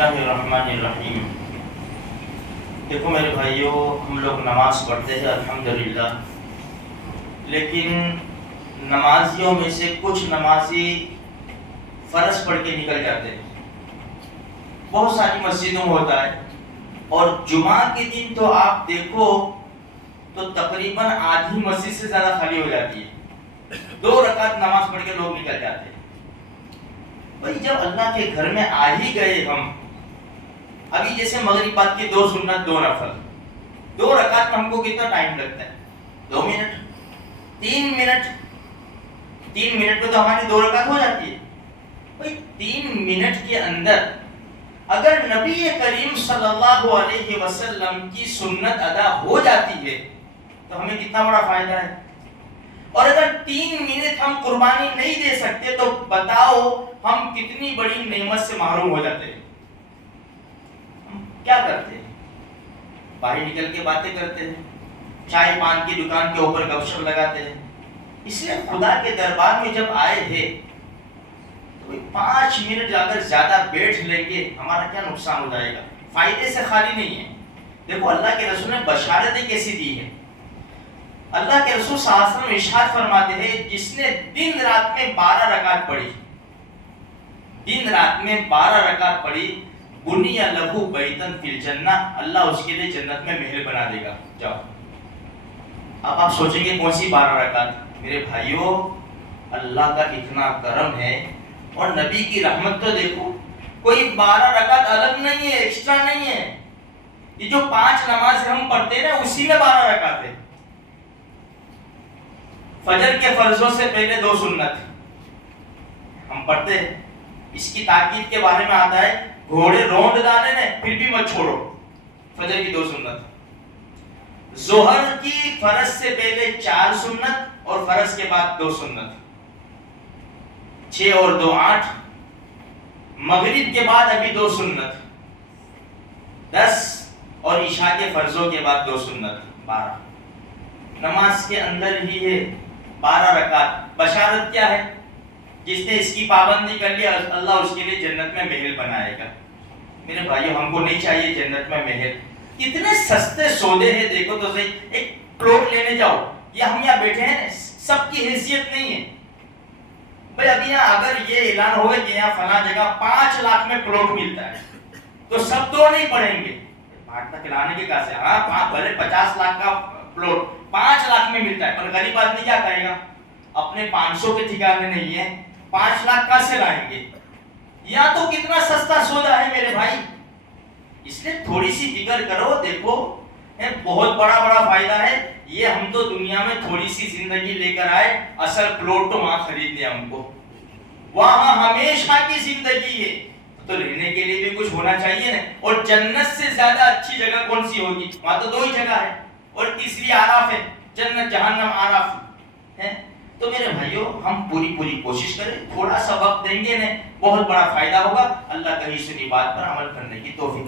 बिस्मिल्लाहिर्रहमानिर्रहीम। देखो मेरे भाइयों, हम लोग नमाज पढ़ते हैं अल्हम्दुलिल्लाह, लेकिन नमाजियों में से कुछ नमाजी फ़र्ज पढ़ के निकल जाते हैं। बहुत सारी मस्जिदों में होता है, और जुमा के दिन तो आप देखो तो तकरीबन आधी मस्जिद से ज़्यादा खाली हो जाती है। 2 रकात नमाज पढ़ के लोग निकल जाते हैं। भाई जब अल्लाह के घर में आ ही गए हम, अभी जैसे मगरिब बाद की 2 सुन्नत 2 नफल, 2 रकात में हमको कितना टाइम लगता है? 2 मिनट, 3 मिनट, 3 मिनट में तो हमारी 2 रकात हो जाती है। भाई 3 मिनट के अंदर अगर नबी करीम सल्लल्लाहु अलैहि वसल्लम की सुन्नत अदा हो जाती है तो हमें कितना बड़ा फायदा है। और अगर 3 मिनट हम कुर्बानी नहीं दे सकते तो बताओ हम कितनी बड़ी नेमत से महरूम हो जाते हैं। हम क्या करते हैं? बाहर निकल के बातें करते हैं, चाय पान की दुकान के ऊपर गपशप लगाते हैं। इसलिए खुदा के दरबार में जब आए हैं तो 5 मिनट अगर ज्यादा बैठ लेंगे हमारा क्या नुकसान हो जाएगा? फायदे से खाली नहीं है। देखो अल्लाह के रसूल ने बशारतें कैसी दी है। अल्लाह के रसूल सल्लल्लाहु अलैहि वसल्लम इरशाद फरमाते हैं, जिसने दिन रात में 12 रकात पढ़ी, दिन रात में 12 रकात पढ़ी, बुनिया लहू बैतन फिल जन्ना, अल्लाह उसके लिए जन्नत में महल बना देगा। जाओ, अब आप सोचेंगे कौन सी 12 रकात? मेरे भाइयों, अल्लाह का इतना करम है और नबी की रहमत तो देखो, कोई 12 रकात अलग नहीं है, एक्स्ट्रा नहीं है। ये जो 5 नमाज हम पढ़ते हैं ना, उसी में 12 रकात है। फजर के फर्जों से पहले 2 सुन्नत हम पढ़ते हैं। इसकी ताकीद के बारे में आता है, घोड़े रोंद डाले ने फिर भी मत छोड़ो, फजर की 2 सुन्नत। जोहर की फर्ज से पहले 4 सुन्नत और फर्ज के बाद 2 सुन्नत, 6 और 2 8। मगरिब के बाद अभी 2 सुन्नत, 10, और इशा के फर्जों के बाद 2 सुन्नत, 12। नमाज के अंदर ही है 12 रकात। बशारत क्या है? जिसने इसकी पाबंदी कर लिया अल्लाह उसके लिए जन्नत में महल बनाएगा। मेरे भाइयों, हमको नहीं चाहिए जन्नत में महल। कितने सस्ते सौदे हैं, देखो तो सही। एक प्लॉट लेने जाओ, या हम यहाँ बैठे हैं, सबकी हैसियत नहीं है भाई। अभी यहाँ अगर ये ऐलान हो कि यहाँ फला जगह 5 लाख में प्लॉट मिलता है तो सब तो नहीं पढ़ेंगे, बांटना खिलाने के कहा से। हाँ, भले 50 लाख का प्लॉट 5 लाख में मिलता है, पर गरीब आदमी क्या करेगा? अपने 500 के ठिकाने नहीं है, 5 लाख कहाँ से लाएंगे? या तो कितना सस्ता सौदा है मेरे भाई। इसलिए थोड़ी सी फिक्र करो। देखो बहुत बड़ा फायदा है ये। हम तो दुनिया में थोड़ी सी जिंदगी लेकर आए, असल प्लॉट तो वहां खरीदने हमको, वहां हमेशा की जिंदगी है, तो रहने के लिए भी कुछ होना चाहिए ना। और जन्नत से ज्यादा अच्छी जगह कौन सी होगी? वहां तो 2 ही जगह है, और तीसरी आराफ है, जन्नत जहन्नम आराफ है। तो मेरे भाइयों, हम पूरी कोशिश करें, थोड़ा सा वक्त देंगे ना, बहुत बड़ा फायदा होगा। अल्लाह कहीं सुनी बात पर अमल करने की तौफीक